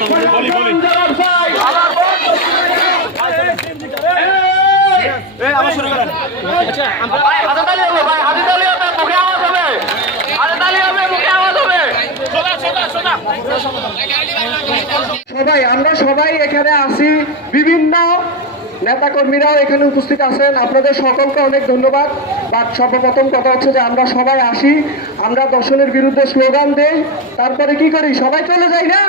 সমাইদার আমার শুরু করেন আচ্ছা সবাই আমরা সবাই এখানে আছি। বিভিন্ন নেতাকর্মীরাও এখানে উপস্থিত আছেন। আপনাদের সকলকে অনেক ধন্যবাদ। বাট সর্বপ্রথম কথা হচ্ছে যে আমরা সবাই আসি। আমরা দর্শনের বিরুদ্ধে স্লোগান দেই। তারপরে কি করি? সবাই চলে যাই না?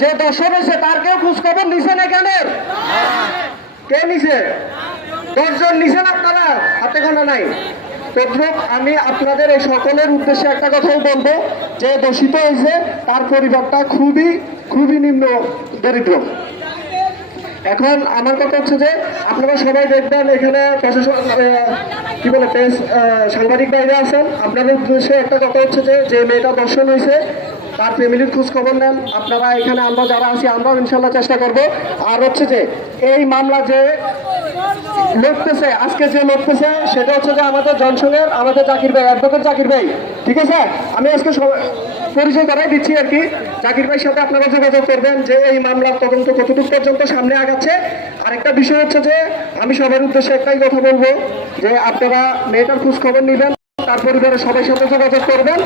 যে দর্শন হয়েছে, তার কেউ খোঁজখবর নিছে না কেন? কে নিছে? দশজন নিছেন আপনারা? হাতে গোনা নাই। তদ্রুপ আমি আপনাদের এই সকলের উদ্দেশ্যে একটা কথাই বলব। যে দূষিত হয়েছে, তার পরিবারটা খুবই খুবই নিম্ন দরিদ্র। এখন আমার কথা হচ্ছে যে, আপনারা সবাই দেখবেন এখানে প্রশাসন কি বলে, প্রেস সাংবাদিক বাইরে আছেন। আপনাদের উদ্দেশ্যে একটা কথা হচ্ছে যে যে মেয়েটা দর্শন হয়েছে, তার ফ্যামিলির খোঁজ খবর নেন। আপনারা এখানে আমরা যারা আছি, আমরাও ইনশাল্লাহ চেষ্টা করব। আর হচ্ছে যে, এই মামলা যে লড়তেছে, আজকে যে লড়তেছে, সেটা হচ্ছে যে আমাদের জনসনের আমাদের জাকির ভাই, অ্যাডভোকেট জাকির ভাই। ঠিক আছে? আমি আজকে পরিচয় করাই দিচ্ছি আর কি। জাকির ভাইয়ের সাথে আপনারা যোগাযোগ করবেন যে এই মামলার তদন্ত কতটুকু পর্যন্ত সামনে আগাচ্ছে। আরেকটা বিষয় হচ্ছে যে, আমি সবার উদ্দেশ্যে একটাই কথা বলব, যে আপনারা মেয়েটার খোঁজ খবর নেবেন, তার পরিবারের সবাই সাথে যোগাযোগ করবেন।